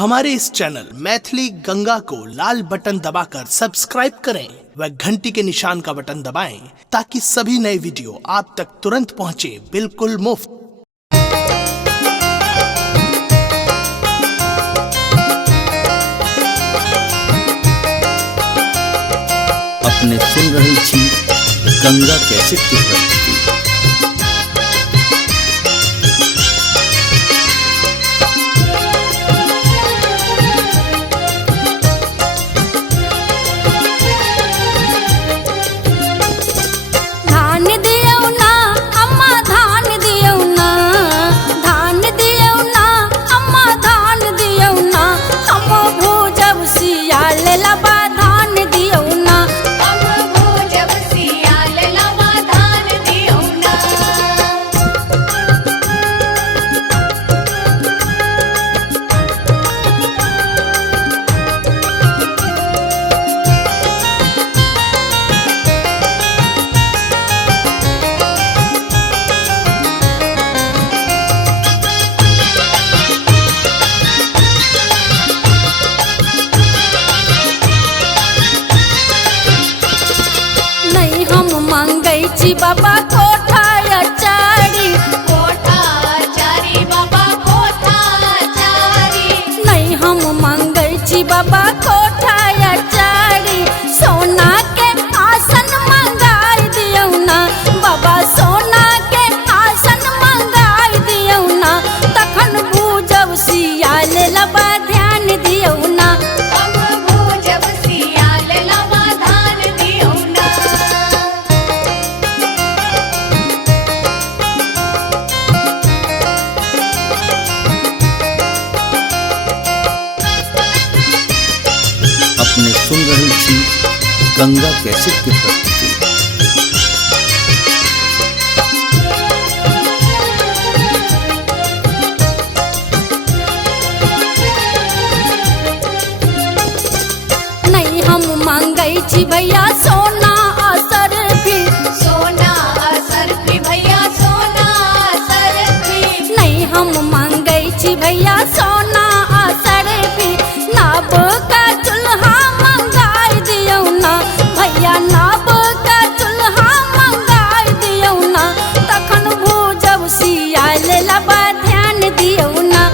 हमारे इस चैनल मैथिली गंगा को लाल बटन दबाकर सब्सक्राइब करें व घंटी के निशान का बटन दबाएं ताकि सभी नए वीडियो आप तक तुरंत पहुंचे बिल्कुल मुफ्त। अपने सुन रही थी गंगा कैसेट की प्रस्तुति। बाबा कोठा चारी बाबा कोठा चारी नहीं हम मांगे छी बाबा कोठा चारी सोना के आसन मंगाई दियो ना बाबा सोना के आसन मंगाई दियो ना तखन बूझब सियाल लबा ध्यान दियो ना अपने सुन रही थी गंगा कैसेट की प्रस्तुति। नहीं हम मांगे छी भैया सोना असर भी भैया सोना असर भी नहीं हम मांगे छी भैया सोना असर भी नाब का चूल्हा मंगाई दियो ना भैया नाब का चूल्हा मंगाई दियो ना तखन भूजब सियाल लबा ध्यान दियो ना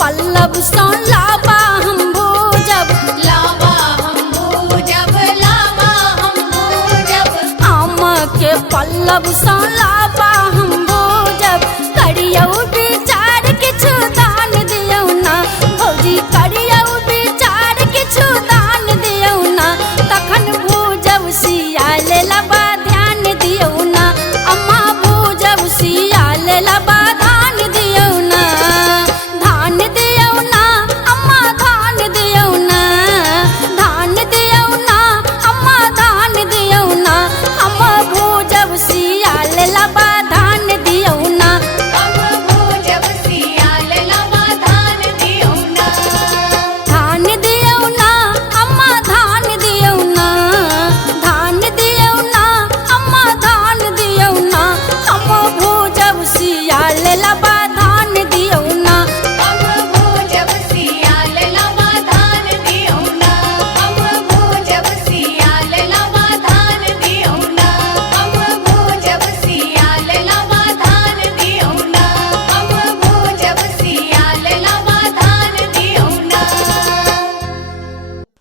पल्लव सो लाबा हम भूजब आम के पल्लव सो लाबा हम भूजब करियो विचार किछु दान दियो ना भौजी करियो विचार किछु दान दियो ना तखन भूजब सियाल लबा ध्यान दियो ना अम्मा भूजब सियाल लबा धान दियो ना धान दियो ना अम्मा धान दियो ना धान दियो ना अम्मा धान दियो ना हम भूजब सियाल लबा धान दियो ना धान दियो ना अम्मा धान दियो ना धान दियो ना अम्मा धान दियो ना हम भूजब सियाल लबा धान दियो ना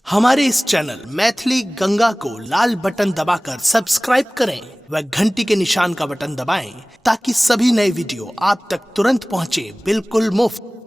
हमारे इस चैनल मैथिली गंगा को लाल बटन दबाकर सब्सक्राइब करें व घंटी के निशान का बटन दबाएं ताकि सभी नए वीडियो आप तक तुरंत पहुंचे बिल्कुल मुफ्त।